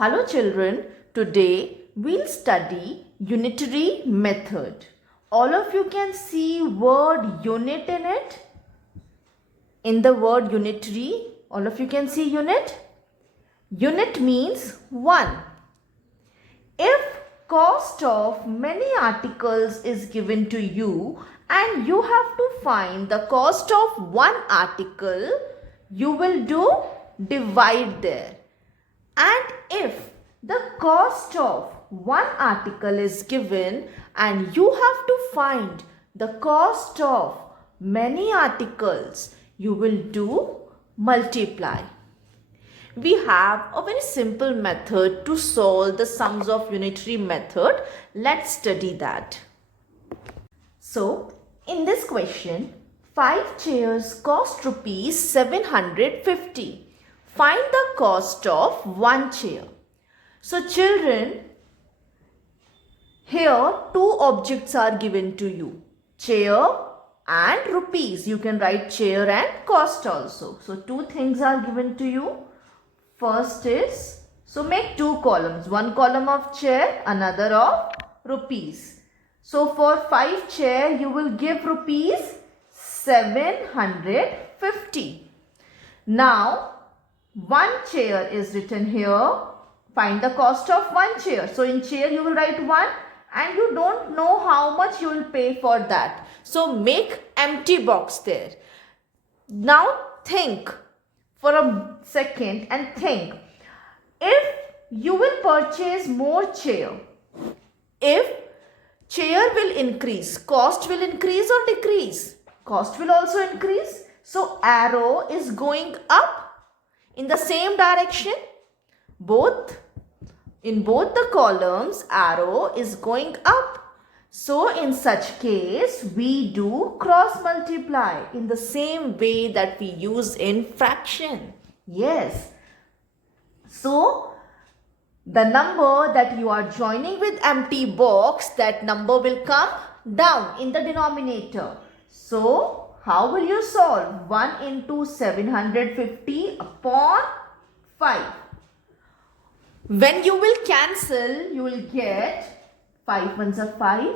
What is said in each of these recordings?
Hello children, today we'll study unitary method. All of you can see word unit in it. In the word unitary, all of you can see unit. Unit means one. If cost of many articles is given to you and you have to find the cost of one article, you will do divide there. And if the cost of one article is given and you have to find the cost of many articles, you will do multiply. We have a very simple method to solve the sums of unitary method. Let's study that. So, in this question, 5 chairs cost rupees 750. Find the cost of one chair. So children, here two objects are given to you. Chair and rupees. You can write chair and cost also. So two things are given to you. First is, so make two columns. One column of chair, another of rupees. So for 5 chair, you will give rupees 750. Now, one chair is written here. Find the cost of one chair. So in chair you will write 1 and you don't know how much you will pay for that. So make empty box there. Now think for a second and think. If you will purchase more chair, if chair will increase, cost will increase or decrease? Cost will also increase. So arrow is going up. In the same direction, in both the columns, arrow is going up. So in such case, we do cross multiply in the same way that we use in fraction. Yes. So the number that you are joining with empty box, that number will come down in the denominator. So how will you solve? 1 into 750 upon 5. When you will cancel, you will get 5 ones are 5,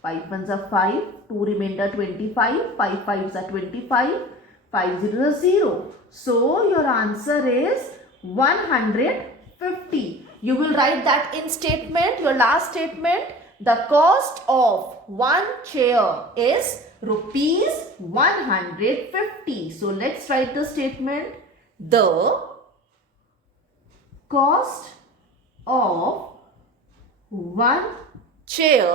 5 ones are 5, 2 remainder 25, 5 fives are 25, 5 0 is 0. So your answer is 150. You will write that in statement, your last statement. The cost of one chair is rupees 150. So let's write the statement. The cost of one chair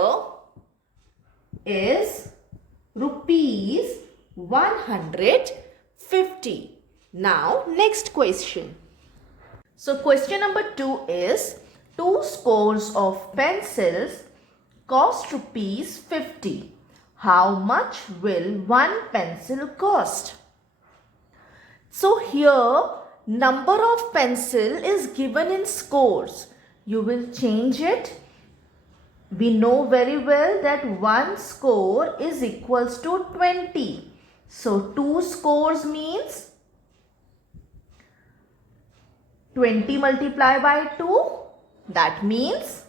is rupees 150. Now next question. So question number 2 is 2 scores of pencils cost rupees 50. How much will one pencil cost? So here number of pencil is given in scores. You will change it. We know very well that 1 score is equals to 20. So 2 scores means 20 multiplied by 2. That means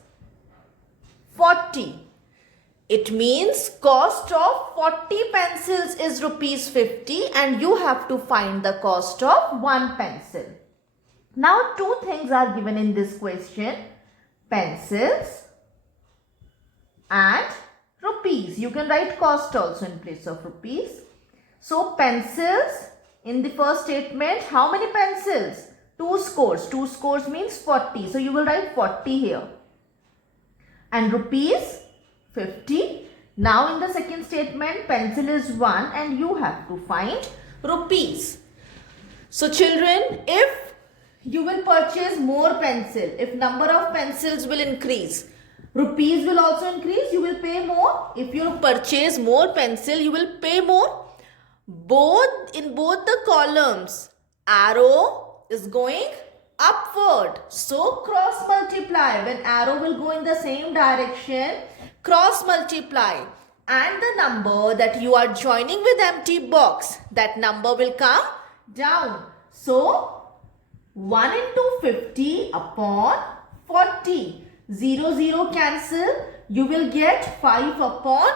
40. It means cost of 40 pencils is rupees 50 and you have to find the cost of one pencil. Now two things are given in this question. Pencils and rupees. You can write cost also in place of rupees. So pencils in the first statement, how many pencils? 2 scores. 2 scores means 40. So you will write 40 here. And rupees 50. Now in the second statement, pencil is 1 and you have to find rupees. So children, if you will purchase more pencil, if number of pencils will increase, rupees will also increase, you will pay more. If you purchase more pencil, you will pay more. In both the columns, arrow is going upward. So cross multiply. When arrow will go in the same direction, cross multiply. And the number that you are joining with empty box, that number will come down. So 1 into 50 upon 40. 0, 0 cancel. You will get 5 upon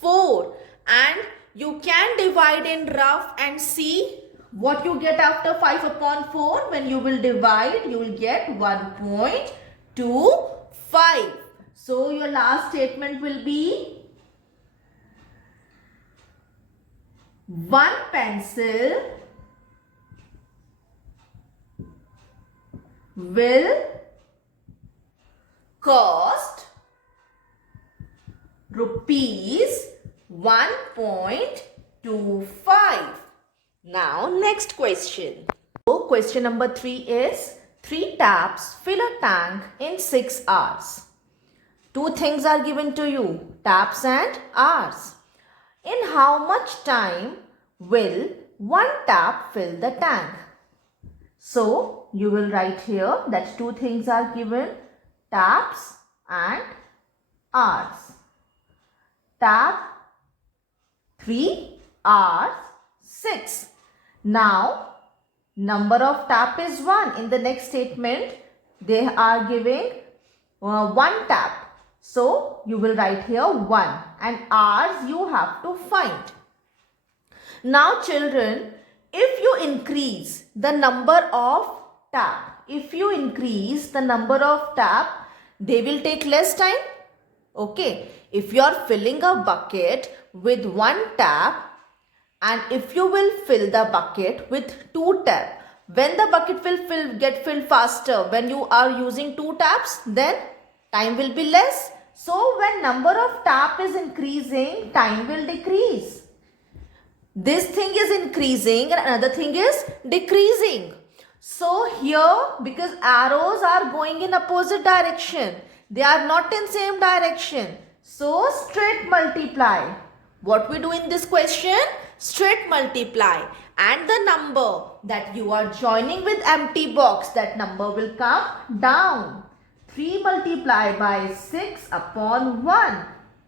4. And you can divide in rough and see what you get after 5 upon 4. When you will divide, you will get 1.25. So your last statement will be 1 pencil will cost rupees 1.25. Now next question. So question number 3 is 3 taps fill a tank in 6 hours. Two things are given to you, taps and hours. In how much time will 1 tap fill the tank? So you will write here that two things are given, taps and hours. Tap 3, hours 6. Now number of tap is 1. In the next statement they are giving 1 tap. So you will write here 1 and hours you have to find. Now children, if you increase the number of tap, they will take less time. Okay, if you are filling a bucket with 1 tap and if you will fill the bucket with 2 tap, when the bucket will get filled faster, when you are using 2 taps, then time will be less. So when number of tap is increasing, time will decrease. This thing is increasing and another thing is decreasing. So here, because arrows are going in opposite direction, they are not in same direction. So straight multiply. What we do in this question? Straight multiply. And the number that you are joining with empty box, that number will come down. 3 multiplied by 6 upon 1.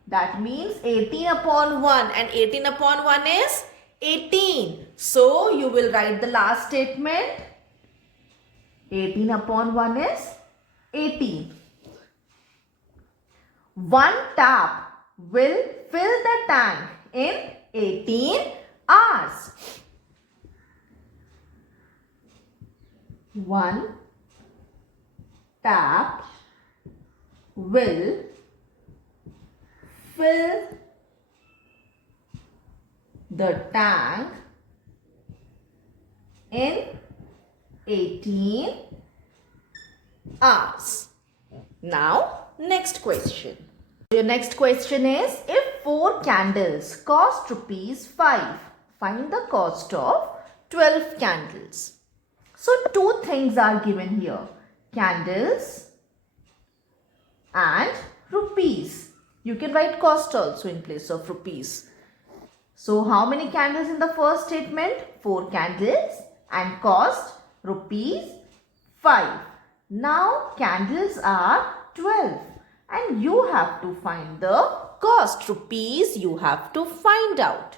That means 18 upon 1. And 18 upon 1 is 18. So you will write the last statement. 18 upon 1 is 18. 1 tap will fill the tank in 18 hours. 1 tap will fill the tank in 18 hours. Now, next question. Your next question is, if 4 candles cost rupees 5, find the cost of 12 candles. So, two things are given here, candles and rupees. You can write cost also in place of rupees. So, how many candles in the first statement? 4 candles and cost rupees 5. Now, candles are 12 and you have to find the cost. Rupees you have to find out.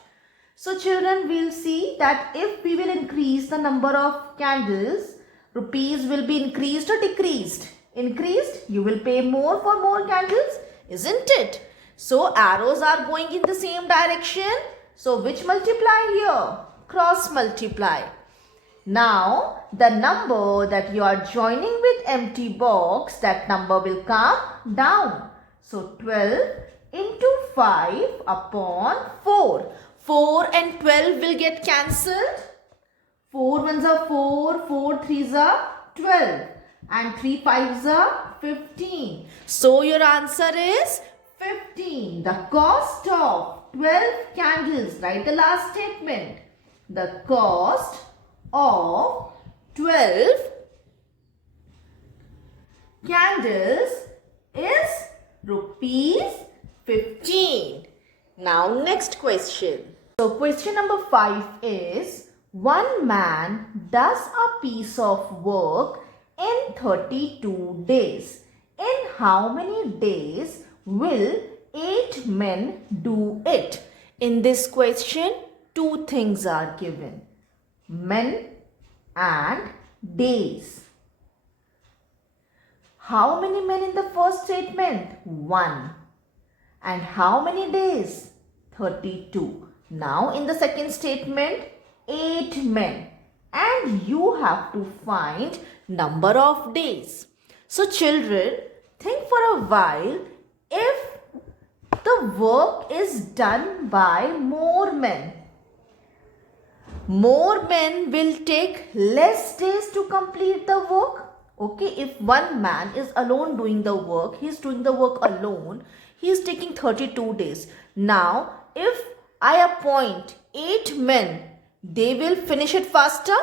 So, children, we will see that if we will increase the number of candles, rupees will be increased or decreased. Increased, you will pay more for more candles, isn't it? So, arrows are going in the same direction. So, which multiply here? Cross multiply. Now, the number that you are joining with empty box, that number will come down. So, 12 into 5 upon 4. 4 and 12 will get cancelled. 4 ones are 4, 4 threes are 12 and 3 fives are 15. So, your answer is 15. The cost of 12 candles. Write the last statement. The cost of 12 candles is rupees 15. Now next question. So question number 5 is, one man does a piece of work in 32 days. In how many days will 8 men do it? In this question, two things are given, men and days. How many men in the first statement? 1. And how many days? 32. Now in the second statement, 8 men. And you have to find number of days. So children, think for a while, if the work is done by more men will take less days to complete the work. Okay, if one man is alone doing the work, he is doing the work alone, he is taking 32 days. Now, if I appoint 8 men, they will finish it faster,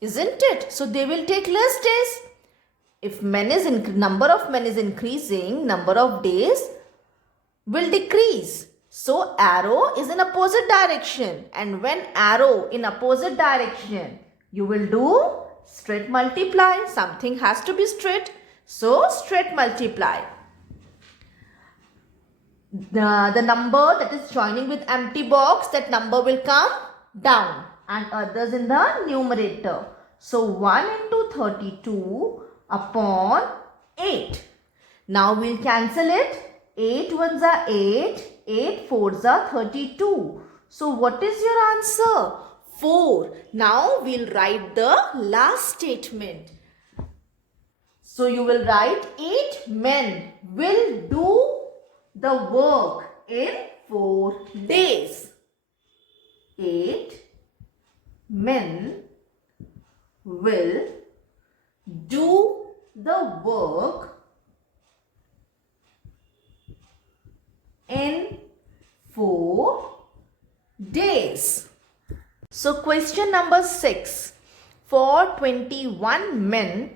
isn't it? So, they will take less days. If number of men is increasing, number of days will decrease. So, arrow is in opposite direction. And when arrow in opposite direction, you will do straight multiply. Something has to be straight. So, straight multiply. The number that is joining with empty box, that number will come down. And others in the numerator. So, 1 into 32 upon 8. Now, we'll cancel it. 8 ones are 8. 8 fours are 32. So, what is your answer? 4. Now, we'll write the last statement. So, you will write 8 men will do the work in 4 days. 8 men will do the work in 4 days. So question number 6. For 21 men,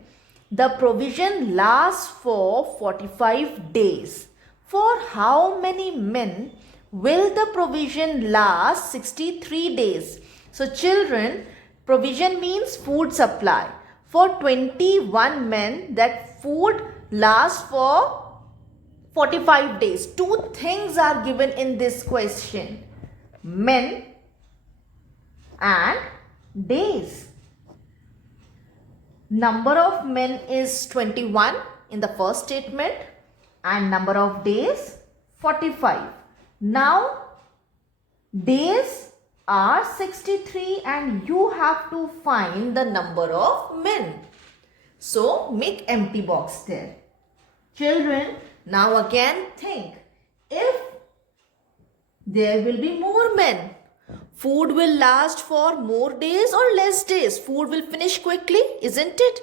the provision lasts for 45 days. For how many men will the provision last 63 days? So children, provision means food supply. For 21 men, that food lasts for 45 days. 2 things are given in this question. Men and days. Number of men is 21 in the first statement and number of days 45. Now days are 63 and you have to find the number of men. So make empty box there. Children, now again think, if there will be more men, food will last for more days or less days? Food will finish quickly, isn't it?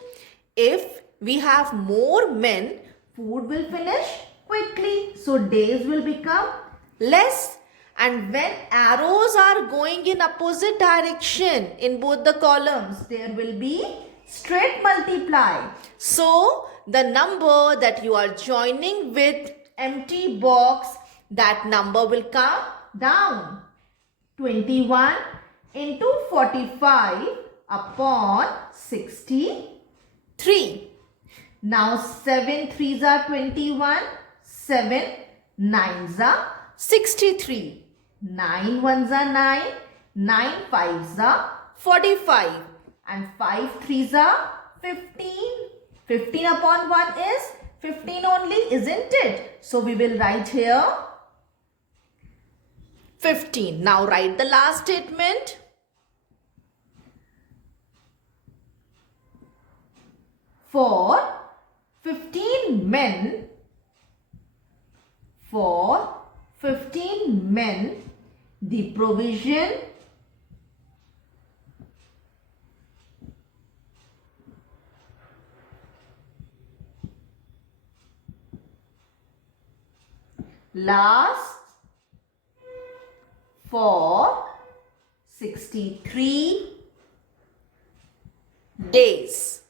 If we have more men, food will finish quickly. So days will become less. And when arrows are going in opposite direction in both the columns, there will be straight multiply. So the number that you are joining with empty box, that number will come down. 21 into 45 upon 63. Now 7 3s are 21, 7 9s are 63. 9 1s are 9, 9 5s are 45 and 5 3s are 15. 15 upon 1 is 15 only, isn't it? So we will write here 15. Now write the last statement. For 15 men, the provision lasts for 63 days.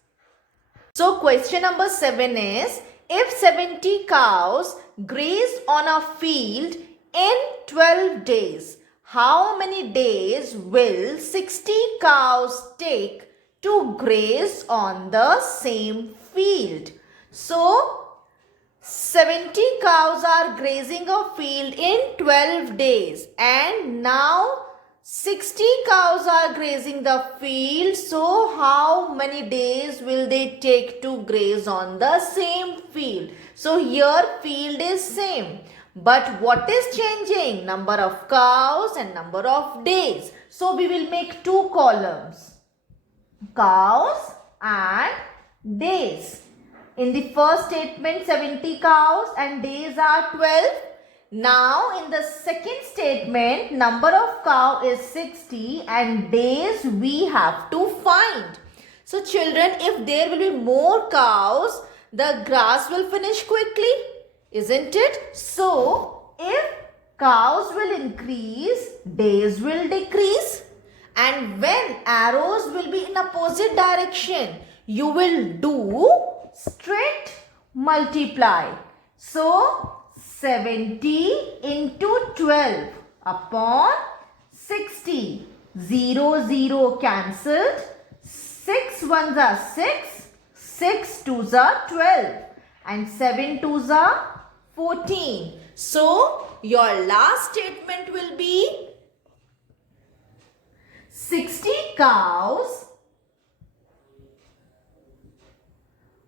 So question number 7 is, if 70 cows graze on a field in 12 days, how many days will 60 cows take to graze on the same field? So 70 cows are grazing a field in 12 days and now 60 cows are grazing the field. So how many days will they take to graze on the same field? So here field is same. But what is changing? Number of cows and number of days. So we will make two columns. Cows and days. In the first statement 70 cows and days are 12. Now in the second statement number of cow is 60 and days we have to find. So children, if there will be more cows, the grass will finish quickly, isn't it? So if cows will increase, days will decrease. And when arrows will be in opposite direction, you will do straight multiply. So 70 into 12 upon 60. 0, 0 cancelled. 6 ones are 6. 6 twos are 12. And 7 twos are 14. So your last statement will be 60 cows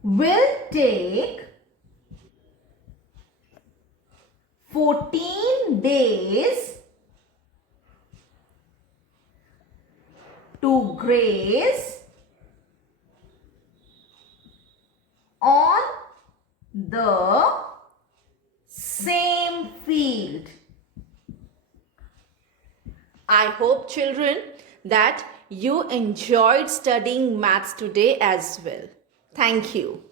will take 14 days to graze on the same field. I hope, children, that you enjoyed studying maths today as well. Thank you.